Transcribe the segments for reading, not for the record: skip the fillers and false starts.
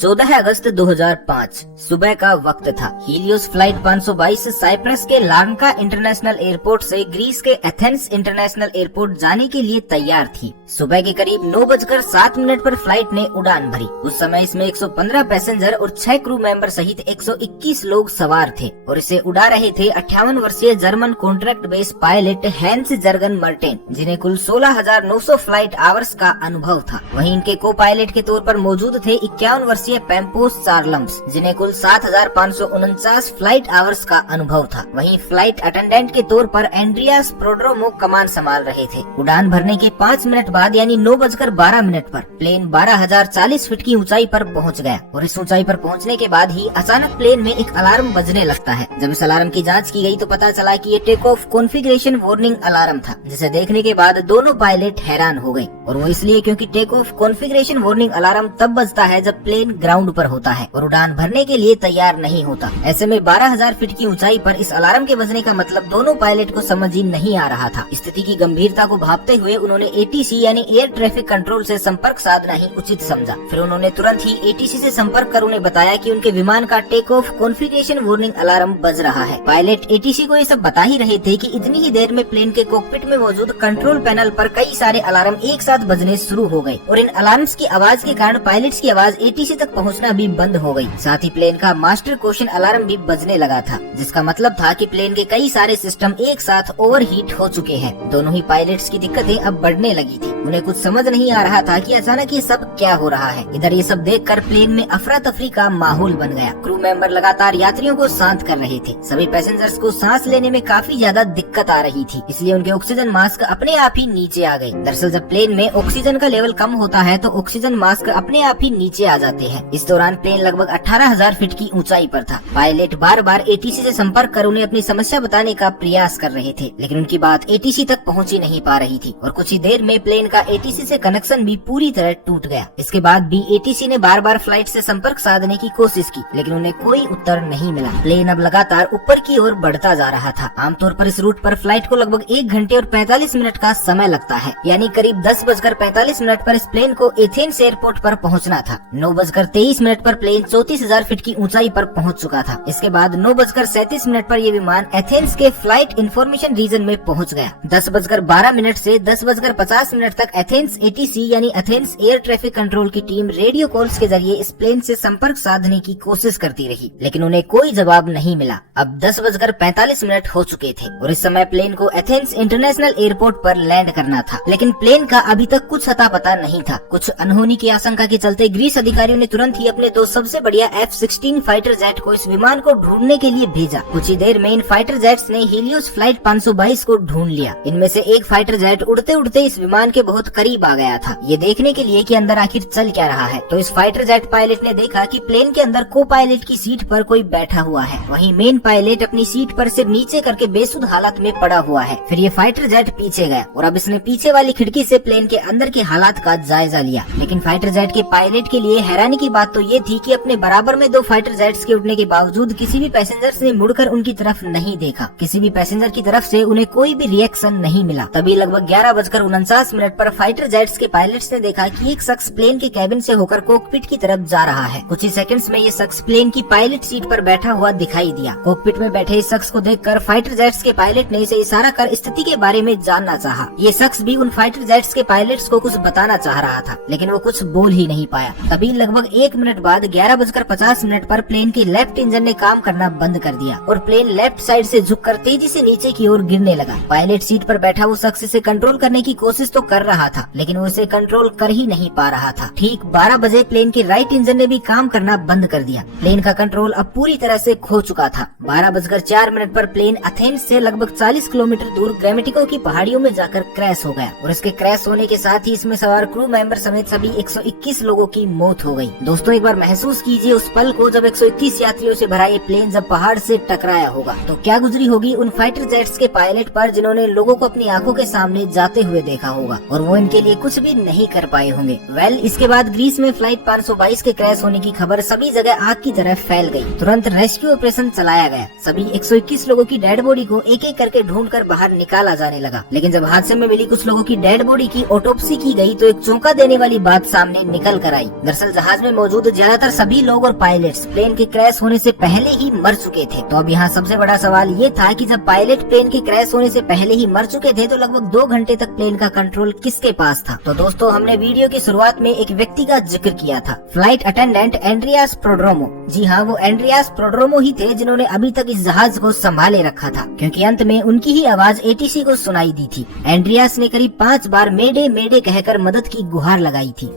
14 अगस्त 2005 सुबह का वक्त था। हीलियोस फ्लाइट 522 साइप्रस के लार्नाका इंटरनेशनल एयरपोर्ट से ग्रीस के एथेंस इंटरनेशनल एयरपोर्ट जाने के लिए तैयार थी। सुबह के करीब 9:07 पर फ्लाइट ने उड़ान भरी। उस समय इसमें 115 पैसेंजर और 6 क्रू मेंबर सहित 121 लोग सवार थे और इसे उड़ा रहे थे 58 वर्षीय German contract base pilot Hans Jurgen Merten, जिन्हें कुल 16,900 फ्लाइट आवर्स का अनुभव था। वहीं इनके को पायलट के तौर पर मौजूद थे 51 वर्षीय पैम्पोस चार्लम्स, जिन्हें कुल 7,549 फ्लाइट आवर्स का अनुभव था। वहीं फ्लाइट अटेंडेंट के तौर पर एंड्रियास प्रोड्रोमो कमान संभाल रहे थे। उड़ान भरने के 5 मिनट बाद यानी 9:12 पर प्लेन 12,040 फीट की ऊंचाई पर पहुंच गया और इस ऊंचाई पर पहुंचने के बाद ही अचानक प्लेन में एक अलार्म बजने लगता है। जब इस अलार्म की जांच की गई तो पता चला कि ये take off configuration warning alarm था, जिसे देखने के बाद दोनों पायलट हैरान हो गए। और वो इसलिए क्योंकि take off configuration warning alarm तब बजता है जब प्लेन ग्राउंड पर होता है और उड़ान भरने के लिए तैयार नहीं होता। ऐसे में 12,000 फीट की ऊंचाई पर इस अलार्म के बजने का मतलब दोनों पायलट को समझ ही नहीं आ रहा था। स्थिति की गंभीरता को भांपते हुए उन्होंने एटीसी यानी एयर ट्रैफिक कंट्रोल से संपर्क साधना ही उचित समझा। फिर उन्होंने तुरंत ही एटीसी से संपर्क कर उन्हें बताया कि उनके विमान का take off configuration warning alarm बज रहा है। पायलट एटीसी को ये सब बता ही रहे थे कि इतनी ही देर में प्लेन के कॉकपिट में मौजूद कंट्रोल पैनल पर कई सारे अलार्म एक साथ बजने शुरू हो गए और इन अलार्म्स की आवाज के कारण पायलट्स की आवाज एटीसी तक पहुंचना भी बंद हो गई। साथ ही प्लेन का मास्टर क्वेश्चन अलार्म भी बजने लगा था, जिसका मतलब था कि प्लेन के कई सारे सिस्टम एक साथ ओवरहीट हो चुके हैं। दोनों ही पायलट्स की दिक्कतें अब बढ़ने लगी थी। उन्हें कुछ समझ नहीं आ रहा था कि अचानक ये सब क्या हो रहा है। इधर ये सब देखकर प्लेन में अफरा तफरी का माहौल बन गया। क्रू मेंबर लगातार यात्रियों को शांत कर रहे थे। सभी पैसेंजर्स को सांस लेने में काफी ज्यादा दिक्कत आ रही थी, इसलिए उनके ऑक्सीजन मास्क अपने आप ही नीचे आ गए। दरअसल जब प्लेन में ऑक्सीजन का लेवल कम होता है तो ऑक्सीजन मास्क अपने आप ही नीचे आ जाते हैं। इस दौरान प्लेन लगभग 18,000 फीट की ऊंचाई पर था। पायलट बार बार एटीसी से संपर्क कर उन्हें अपनी समस्या बताने का प्रयास कर रहे थे, लेकिन उनकी बात एटीसी तक पहुंच ही नहीं पा रही थी और कुछ ही देर में प्लेन का एटीसी से कनेक्शन भी पूरी तरह टूट गया। इसके बाद भी एटीसी ने बार बार फ्लाइट से संपर्क साधने की कोशिश की, लेकिन उन्हें कोई उत्तर नहीं मिला। प्लेन अब लगातार ऊपर की ओर बढ़ता जा रहा था। आमतौर पर इस रूट पर फ्लाइट को लगभग 1 घंटे और 45 मिनट का समय लगता है, यानी करीब 10:45 पर इस प्लेन को एथेंस एयरपोर्ट पर पहुंचना था। 9:23 पर प्लेन 34,000 फीट की ऊंचाई पर पहुंच चुका था। इसके बाद 9:37 पर यह विमान एथेंस के फ्लाइट इंफॉर्मेशन रीजन में पहुंच गया। 10:12 से 10:50 तक एथेंस एटीसी यानी एथेंस एयर ट्रैफिक कंट्रोल की टीम रेडियो कॉल्स के जरिए इस प्लेन से संपर्क साधने की कोशिश करती रही, लेकिन उन्हें कोई जवाब नहीं मिला। अब 10:45 हो चुके थे और इस समय प्लेन को एथेंस इंटरनेशनल एयरपोर्ट पर लैंड करना था, लेकिन प्लेन का अभी तक कुछ अता पता नहीं था। कुछ अनहोनी की आशंका के चलते ग्रीस अधिकारियों ने तुरंत ही अपने 2 सबसे बढ़िया F-16 फाइटर जेट को इस विमान को ढूंढने के लिए भेजा। कुछ ही देर में इन फाइटर जेट्स ने हीलियोस फ्लाइट 522 को ढूंढ लिया। इनमें से एक फाइटर जेट उड़ते उड़ते इस विमान के बहुत करीब आ गया था, ये देखने के लिए कि अंदर आखिर चल क्या रहा है। तो इस फाइटर जेट पायलट ने देखा कि प्लेन के अंदर को पायलट की सीट पर कोई बैठा हुआ है। वहीं मेन पायलट अपनी सीट पर सिर नीचे करके बेसुध हालत में पड़ा हुआ है। फिर ये फाइटर जेट पीछे गया और अब इसने पीछे वाली खिड़की से प्लेन के अंदर के हालात का जायजा लिया। लेकिन फाइटर जेट के पायलट के लिए हैरानी की बात तो ये थी कि अपने बराबर में 2 फाइटर जेट्स के उड़ने के बावजूद किसी भी पैसेंजर्स ने मुड़कर उनकी तरफ नहीं देखा। किसी भी पैसेंजर की तरफ से उन्हें कोई भी रिएक्शन नहीं मिला। तभी लगभग 11:49 पर फाइटर जेट्स के पायलट्स ने देखा कि एक शख्स प्लेन के कैबिन से होकर कॉकपिट की तरफ जा रहा है। कुछ ही सेकंड्स में ये शख्स प्लेन की पायलट सीट पर बैठा हुआ दिखाई दिया। कॉकपिट में बैठे इस शख्स को देखकर फाइटर जेट्स के पायलट ने इसे इशारा कर स्थिति के बारे में जानना चाहा। ये शख्स भी उन फाइटर जेट्स के पायलट्स को कुछ बताना चाह रहा था, लेकिन वो कुछ बोल ही नहीं पाया। तभी लगभग 1 मिनट बाद 11:50 पर प्लेन के लेफ्ट इंजन ने काम करना बंद कर दिया और प्लेन लेफ्ट साइड से झुककर तेजी से नीचे की ओर गिरने लगा। पायलट सीट पर बैठा वो शख्स इसे कंट्रोल करने की कोशिश तो कर रहा था, लेकिन वो इसे कंट्रोल कर ही नहीं पा रहा था। ठीक 12 बजे प्लेन के राइट इंजन ने भी काम करना बंद कर दिया। प्लेन का कंट्रोल अब पूरी तरह से खो चुका था। 12:04 पर प्लेन एथेंस से लगभग 40 किलोमीटर दूर ग्रामेटिको की पहाड़ियों में जाकर क्रैश हो गया और इसके क्रैश होने के साथ ही इसमें सवार क्रू मेंबर समेत सभी 121 लोगों की मौत हो गई। दोस्तों एक बार महसूस कीजिए उस पल को जब 121 यात्रियों से भरा ये प्लेन जब पहाड़ से टकराया होगा तो क्या गुजरी होगी उन फाइटर जेट्स के पायलट पर, जिन्होंने लोगों को अपनी आंखों के सामने जाते हुए देखा होगा और वो इनके लिए कुछ भी नहीं कर पाए होंगे। इसके बाद ग्रीस में फ्लाइट 522 के क्रैश होने की खबर सभी जगह आग की तरह फैल गई। तुरंत रेस्क्यू ऑपरेशन चलाया गया। सभी 121 लोगों की डेड बॉडी को एक एक करके ढूंढकर बाहर निकाला जाने लगा। लेकिन जब हादसे में मिली कुछ लोगों की डेड बॉडी की ऑटोप्सी की गई तो एक चौंका देने वाली बात सामने निकल कर आई। दरअसल जहाज में में मौजूद ज्यादातर सभी लोग और पायलट्स प्लेन के क्रैश होने से पहले ही मर चुके थे। तो अब यहाँ सबसे बड़ा सवाल ये था कि जब पायलट प्लेन के क्रैश होने से पहले ही मर चुके थे तो लगभग 2 घंटे तक प्लेन का कंट्रोल किसके पास था। तो दोस्तों, हमने वीडियो की शुरुआत में एक व्यक्ति का जिक्र किया था, फ्लाइट अटेंडेंट एंड्रियास प्रोड्रोमो। जी हाँ, वो एंड्रियास प्रोड्रोमो ही थे जिन्होंने अभी तक इस जहाज को संभाले रखा था, क्योंकि अंत में उनकी ही आवाज एटीसी को सुनाई दी थी। एंड्रियास ने करीब 5 बार मेडे मेडे कहकर मदद की गुहार लगाई थी।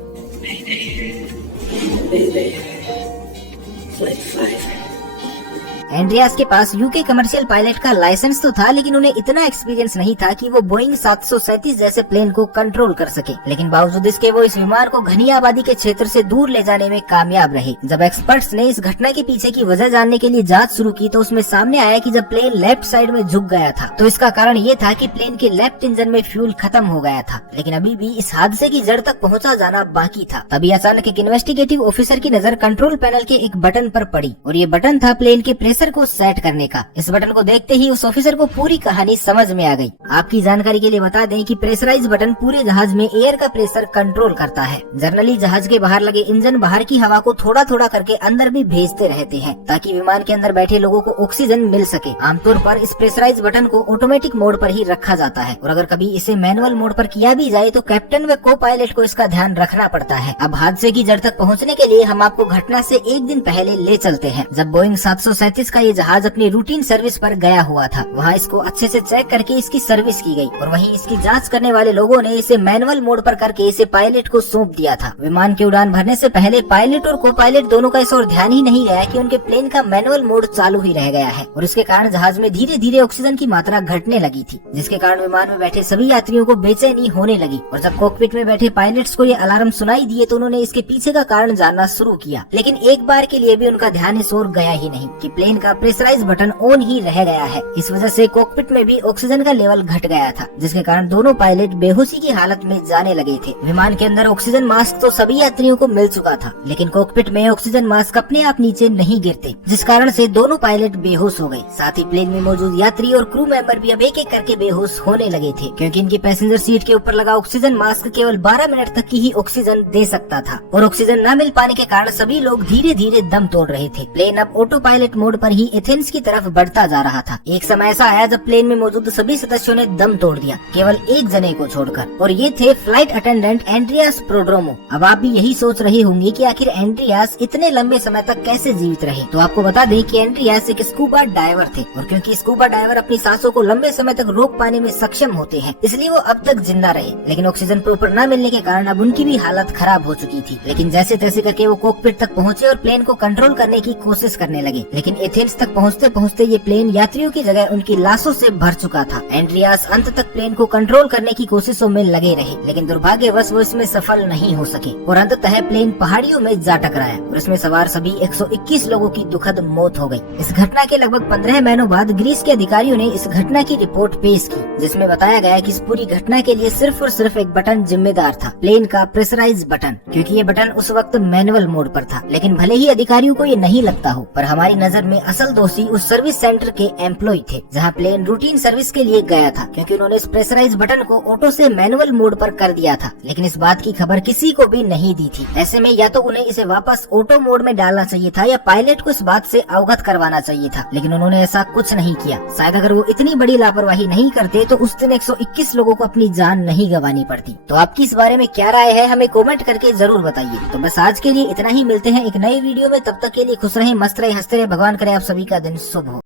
एंड्रियास के पास यूके कमर्शियल पायलट का लाइसेंस तो था, लेकिन उन्हें इतना एक्सपीरियंस नहीं था कि वो बोइंग 737 जैसे प्लेन को कंट्रोल कर सके। लेकिन बावजूद इसके वो इस विमान को घनी आबादी के क्षेत्र से दूर ले जाने में कामयाब रहे। जब एक्सपर्ट्स ने इस घटना के पीछे की वजह जानने के लिए जांच शुरू की तो उसमें सामने आया कि जब प्लेन लेफ्ट साइड में झुक गया था तो इसका कारण ये था कि प्लेन के लेफ्ट इंजन में फ्यूल खत्म हो गया था। लेकिन अभी भी इस हादसे की जड़ तक पहुँचा जाना बाकी था। तभी अचानक एक इन्वेस्टिगेटिव ऑफिसर की नजर कंट्रोल पैनल के एक बटन पर पड़ी और ये बटन था प्लेन के प्रेशर को सेट करने का। इस बटन को देखते ही उस ऑफिसर को पूरी कहानी समझ में आ गई। आपकी जानकारी के लिए बता दें कि प्रेशराइज बटन पूरे जहाज में एयर का प्रेशर कंट्रोल करता है। जनरली जहाज के बाहर लगे इंजन बाहर की हवा को थोड़ा थोड़ा करके अंदर भी भेजते रहते हैं ताकि विमान के अंदर बैठे लोगों को ऑक्सीजन मिल सके। आमतौर पर इस प्रेशराइज बटन को ऑटोमेटिक मोड पर ही रखा जाता है और अगर कभी इसे मैनुअल मोड पर किया भी जाए तो कैप्टन व को पायलट को इसका ध्यान रखना पड़ता है। अब हादसे की जड़ तक पहुँचने के लिए हम आपको घटना से एक दिन पहले ले चलते हैं, जब बोइंग 737 का ये जहाज अपनी रूटीन सर्विस पर गया हुआ था। वहाँ इसको अच्छे से चेक करके इसकी सर्विस की गई और वहीं इसकी जांच करने वाले लोगों ने इसे मैनुअल मोड पर करके इसे पायलट को सौंप दिया था। विमान की उड़ान भरने से पहले पायलट और को पायलट दोनों का इस ओर ध्यान ही नहीं गया कि उनके प्लेन का मैनुअल मोड चालू ही रह गया है और इसके कारण जहाज में धीरे धीरे ऑक्सीजन की मात्रा घटने लगी थी, जिसके कारण विमान में बैठे सभी यात्रियों को बेचैनी होने लगी। और जब कॉकपिट में बैठे पायलट्स को ये अलार्म सुनाई दिए तो उन्होंने इसके पीछे का कारण जानना शुरू किया। लेकिन एक बार के लिए भी उनका ध्यान इस ओर गया ही नहीं कि प्लेन का प्रेशराइज बटन ऑन ही रह गया है। इस वजह से कॉकपिट में भी ऑक्सीजन का लेवल घट गया था, जिसके कारण दोनों पायलट बेहोशी की हालत में जाने लगे थे। विमान के अंदर ऑक्सीजन मास्क तो सभी यात्रियों को मिल चुका था, लेकिन कॉकपिट में ऑक्सीजन मास्क अपने आप नीचे नहीं गिरते, जिस कारण से दोनों पायलट बेहोश हो गए। साथ ही प्लेन में मौजूद यात्री और क्रू मेंबर भी अब एक एक करके बेहोश होने लगे थे, क्योंकि इनकी पैसेंजर सीट के ऊपर लगा ऑक्सीजन मास्क केवल 12 मिनट तक की ही ऑक्सीजन दे सकता था और ऑक्सीजन न मिल पाने के कारण सभी लोग धीरे धीरे दम तोड़ रहे थे। प्लेन अब ऑटो पायलट मोड पर ही एथेंस की तरफ बढ़ता जा रहा था। एक समय ऐसा आया जब प्लेन में मौजूद सभी सदस्यों ने दम तोड़ दिया, केवल एक जने को छोड़कर, और ये थे फ्लाइट अटेंडेंट एंड्रियास प्रोड्रोमो। अब आप भी यही सोच रहे होंगे कि आखिर एंड्रियास इतने लंबे समय तक कैसे जीवित रहे। तो आपको बता दें कि एंड्रियास एक स्कूबा डाइवर थे और क्योंकि स्कूबा डाइवर अपनी सांसों को लंबे समय तक रोक पाने में सक्षम होते हैं, इसलिए वो अब तक जिंदा रहे। लेकिन ऑक्सीजन प्रॉपर न मिलने के कारण अब उनकी भी हालत खराब हो चुकी थी। लेकिन जैसे तैसे करके वो कॉकपिट तक पहुँचे और प्लेन को कंट्रोल करने की कोशिश करने लगे। लेकिन एथेंस तक पहुँचते पहुँचते ये प्लेन यात्रियों की जगह उनकी लाशों से भर चुका था। एंड्रियास अंत तक प्लेन को कंट्रोल करने की कोशिशों में लगे रहे, लेकिन दुर्भाग्यवश वो इसमें सफल नहीं हो सके और अंततः प्लेन पहाड़ियों में जा टकराया और इसमें सवार सभी 121 लोगों की दुखद मौत हो गई। इस घटना के लगभग 15 महीनों बाद ग्रीस के अधिकारियों ने इस घटना की रिपोर्ट पेश की, जिसमें बताया गया कि इस पूरी घटना के लिए सिर्फ और सिर्फ एक बटन जिम्मेदार था, प्लेन का प्रेशराइज बटन, क्योंकि ये बटन उस वक्त मैनुअल मोड पर था। लेकिन भले ही अधिकारियों को ये नहीं लगता हो, पर हमारी नजर में असल दोषी उस सर्विस सेंटर के एम्प्लॉय थे जहाँ प्लेन रूटीन सर्विस के लिए गया था, क्योंकि उन्होंने इस प्रेशराइज बटन को ऑटो से मैनुअल मोड पर कर दिया था। लेकिन इस बात की खबर किसी को भी नहीं दी थी। ऐसे में या तो उन्हें इसे वापस ऑटो मोड में डालना चाहिए था या पायलट को इस बात से अवगत करवाना चाहिए था, लेकिन उन्होंने ऐसा कुछ नहीं किया। शायद अगर वो इतनी बड़ी लापरवाही नहीं करते तो उस दिन 121 लोगों को अपनी जान नहीं गंवानी पड़ती। तो आपकी इस बारे में क्या राय है, हमें कमेंट करके जरूर बताइए। तो बस आज के लिए इतना ही, मिलते हैं एक नई वीडियो में। तब तक के लिए खुश रहें, मस्त रहें, हंसते रहें। भगवान करे आप सभी का दिन शुभ हो।